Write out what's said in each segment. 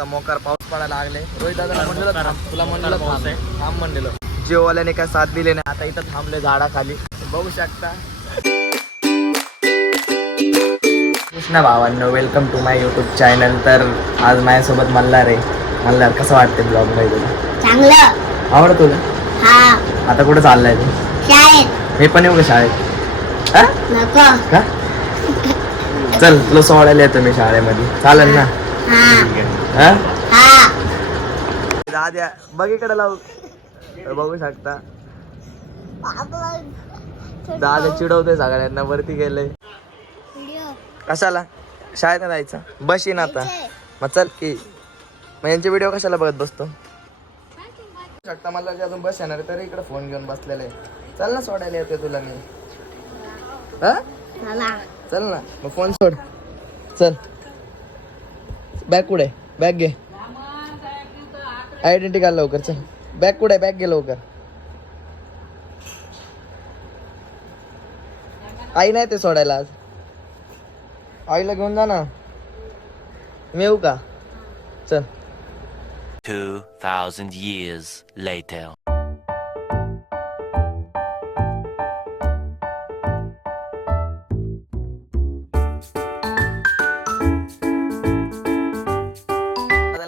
आता मोकार पाऊस पडायला लागले. रोहित दादा म्हणलं तुला म्हणलं थांब म्हणलेलं. जिओवाल्याने काय साथ दिले नाही. आता इथं थांबले झाडाखाली बघू शकता. कृष्णा भावांनो, welcome to my YouTube channel. तर आज माझ्यासोबत मल्हार आहे. मल्हार कसं वाटते ब्लॉग मध्ये तुला? चांगलं आवडत तुला? हा. आता कुठं चाललाय तू? शाळेत मी पण येऊ का शाळेत? हा? नको का? चल तुला सोडायला येतो मी शाळेमध्ये, चालेल ना? हा हा? हा दाद्या बघ इकडे लावू, बघू शकता दादा चिडवतोय सगळ्यांना. वरती गेले कशाला? शाळेत नाही जायचं? बस येईन आता. मग चल की, मग यांचे व्हिडिओ कशाला बघत बसतो? शकता मला जे अजून बस येणार तरी इकडे फोन घेऊन बसलेले. चल ना सोडायला येते तुला मी. हा चल ना, मग फोन सोड. चल बॅग कुठे? बॅग घे, आयडेंटिटी काढ लवकर. चल बॅग कुठे? बॅग घे लवकर. आई नाही ते सोडायला आज. आईला घेऊन जा ना. मी येऊ का? चल. 2000 years later.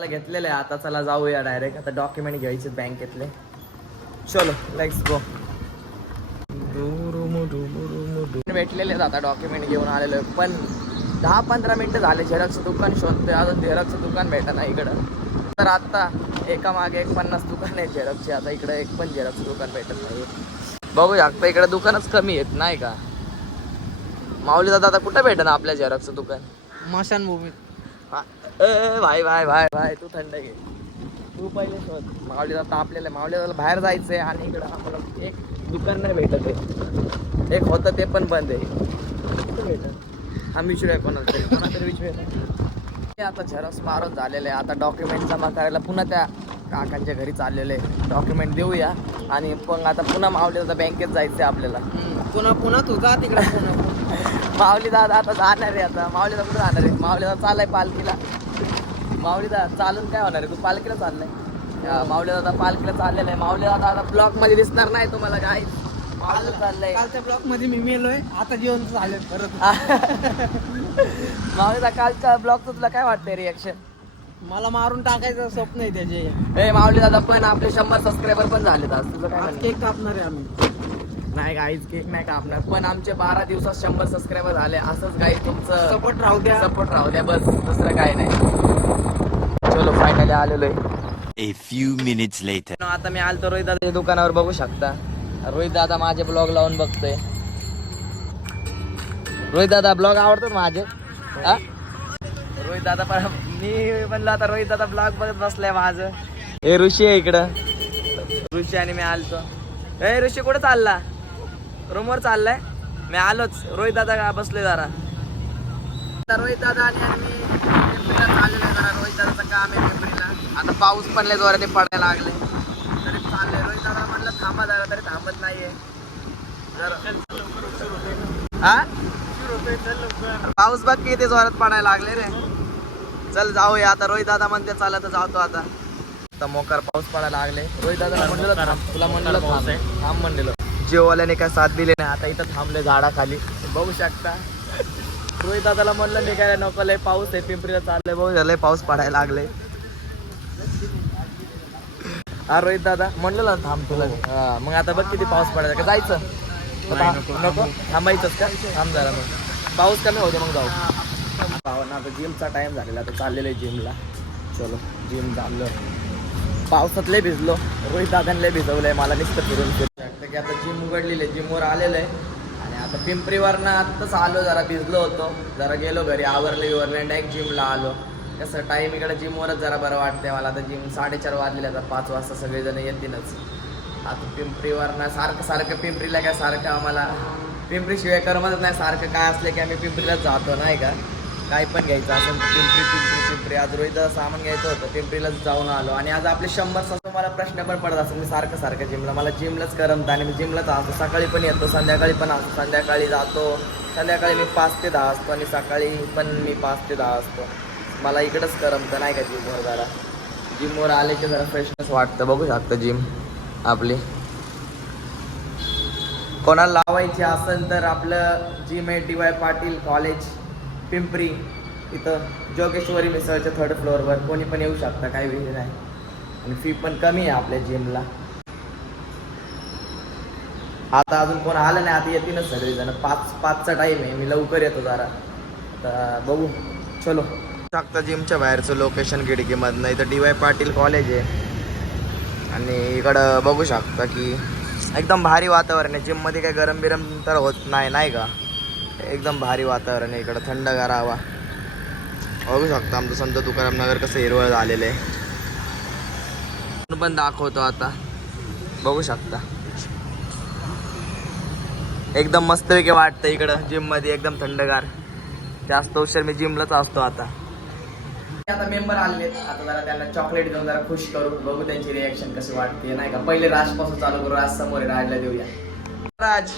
घेतलेले आता. चला जाऊया डायरेक्ट. आता डॉक्युमेंट घ्यायचे बँकेतले. चलो लेट्स गो. भेटलेले आता डॉक्युमेंट घेऊन आलेलो आहे. पण 10-15 मिनिटं झाले. झेरॉक्सचं दुकान शोधतोय, अजून झेरॉक्सचं दुकान भेटत नाही इकडं. तर आता एका मागे एक 50 दुकान आहे झेरॉक्सची. आता इकडं एक पण झेरॉक्सचं दुकान भेटत नाही. बघू शकता इकडे दुकानच कमी आहेत नाही का? माऊली दादा आता कुठं भेटत ना आपल्या झेरॉक्सचं दुकान? स्मशानभूमीत. भाई भाई भाई भाई तू थंड घे, तू पहिले शोध. माऊली दादा आपल्याला, माऊली दादाला बाहेर जायचंय आणि इकडं आम्हाला एक दुकान नाही भेटत आहे. एक होतं ते पण बंद आहे. कुठं भेटत? आम्ही विचारूया कोणातरी विचारूया. आता झेरॉक्स मारून झालेलं आहे. आता डॉक्युमेंट जमा करायला पुन्हा त्या काकांच्या घरी चाललेलं आहे. डॉक्युमेंट देऊया आणि पण आता पुन्हा माऊली दादा बँकेत जायचंय आपल्याला. पुन्हा तू जा तिकडे. माऊली दादा आता जाणार आहे. आता माऊली दादा कुठं जाणार आहे? माऊली दादा चाललाय पालखीला. माऊली दादा चालून काय होणार आहे? तू पालखीला चाललाय? माऊली दादा पालखीला चाललेला आहे. माऊली दादा आता ब्लॉक मध्ये दिसणार नाही तुम्हाला काय. माऊली चाललंय कालच्या ब्लॉक मध्ये मी मेलोय, आता जेवण झालं परत. माऊली दादा कालच्या ब्लॉगचं तुला काय वाटतंय रिॲक्शन? मला मारून टाकायचं स्वप्न आहे त्याचे. ए माऊली दादा पण आपले 100 सबस्क्रायबर पण झालेत आज. तुझं काय आज म्हणणं? केक कापणार आहे आम्ही. नाही गाईज केक नाही कापणार, पण आमचे 12 दिवसात 100 सबस्क्रायबर झाले. असंच गाई तुमचं सपोर्ट राहू द्या. सपोर्ट राहू द्या, बस दुसरं काय नाही. चलो फायनली आलेलो आहे. A few minutes later. आता मी आलतो रोहित दादाच्या दुकानावर. बघू शकता रोहित दादा माझे ब्लॉग लावून बघतोय. रोहित दादा ब्लॉग आवडतो माझे. हा रोहित दादा पण, मी म्हणलं आता रोहित दादा ब्लॉग बघत बसलाय माझं. हे ऋषी आहे इकडं. ऋषी आणि मी आलतो. ए ऋषी कुठं चालला? रूमवर चाललाय. मी आलोच. रोहित दादा का बसलोय जरा. रोहित दादा आणि आम्ही पिंपरीला चाललेलो आहे. जरा रोहित दादाचं काम आहे पिंपरीला. आता पाऊस पण लय जोराने पडायला लागले तरी चाललंय. रोहित दादा म्हणलं थांबा जरा, तरी थांबत नाहीये. हा पाऊस बघ किती जोरात पडायला लागले रे. चल जाऊया आता. रोहित दादा म्हणते चला तर जातो आता. आता मोकार पाऊस पडायला लागले. रोहित दादा म्हणलं तुला म्हणलं थांब म्हणलेलं. जिओवाल्याने काय साथ दिले नाही. आता इथं थांबले झाडाखाली बघू शकता. रोहित दादाला म्हणलं मी काय नको, लय पाऊस आहे पिंपरीला चाललंय. बघू झालंय पाऊस पडायला लागले. हा रोहित दादा म्हणलं ना थांब तुला. हा मग आता बघ किती पाऊस पडायला. का जायचं? नको थांबायचंच का? थांब जरा, मग पाऊस कमी होते मग जाऊ. भावना आता जिमचा टाइम झालेला. आता चाललेलं आहे जिमला. चलो जिम चाललं. पावसात लय भिजलो. रोहित दादाने लय भिजवलंय मला नुसतं फिरून शकतं की. आता जिम उघडलेलं आहे, जिमवर आलेलं आहे. आणि आता पिंपरीवरनं आत्ताच आलो. जरा भिजलो होतो, जरा गेलो घरी, आवरले डायरेक्ट जिमला आलो. कसं टाईम इकडे जिमवरच जरा बरं वाटतंय मला. आता जिम 4:30 वाजलेले. आता 5 वाजता सगळेजण येतीलच. आता पिंपरीवरनं सारखं पिंपरीला काय सारखं आम्हाला पिंपरीशिवाय करमतच नाही. सारखं काय असलं की आम्ही पिंपरीलाच जातो नाही का? काय पण घ्यायचं असं पिंपरी. आज रोहित सामान घ्यायचं होतं, पिंपरीलाच जाऊन आलो. आणि आज आपले 100 मला प्रश्न पण पडत असं. मी सारखं जिमला, मला जिमलाच करमतं आणि मी जिमलाच असतो. सकाळी पण येतो, संध्याकाळी पण असतो. संध्याकाळी जातो, संध्याकाळी मी 5 ते 10 असतो आणि सकाळी पण मी 5 ते 10 असतो. मला इकडंच करमतं नाही का जिमवर जरा. जिमवर आले की जरा फ्रेशनेस वाटतं. बघू शकता जिम आपली. कोणाला लावायची असेल तर आपलं जिम आहे DY पाटील कॉलेज पिंपरी, इथं जोगेश्वरी मिसळच्या 3rd फ्लोअरवर. कोणी पण येऊ शकता, काही विषय नाही. आणि फी पण कमी आहे आपल्या जिमला. आता अजून कोण आलं नाही, आता येतीलच सगळेजण. 5चा टाईम आहे, मी लवकर येतो जरा. आता बघू, चलो. शकता जिमच्या बाहेरचं लोकेशन खिडकीमधनं. इथं DY पाटील कॉलेज आहे आणि इकडं बघू शकता की एकदम भारी वातावरण आहे. जिममध्ये काही गरम बिरम तर होत नाही, नाही का. एकदम भारी वातावरण आहे इकडं, थंडगार हवा. बघू शकता आमचं संत तुकाराम नगर कसं हिरवळ झालेलं आहे. पण दाखवतो आता, बघू शकता. एकदम मस्तपैकी वाटतं इकडं जिममध्ये, एकदम थंडगार. जास्त उशीर मी जिमलाच असतो आता. आता मेंबर आलेले आहेत, आता जरा त्यांना चॉकलेट देऊन जरा खुश करू. बघू त्यांची रिॲक्शन कशी वाटते, नाही का. पहिले राजपासून चालू करू. राज समोर आहे, राजला देऊया. राज,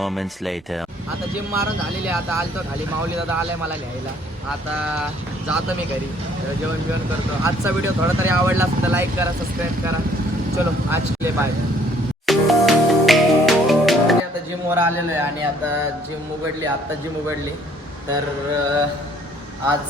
Moments later. आता जिम मारून झालेली आहे. आता आलतो खाली, माऊली दादा आलाय मला लिहायला. आता जातो मी घरी, जेवण बिवण करतो. आजचा व्हिडिओ थोडा तरी आवडला असेल तर लाईक करा, सबस्क्राईब करा. चलो आज के लिए बाय. आता जिमवर आलेलो आहे आणि आता जिम उघडली, आत्ता जिम उघडली. तर आज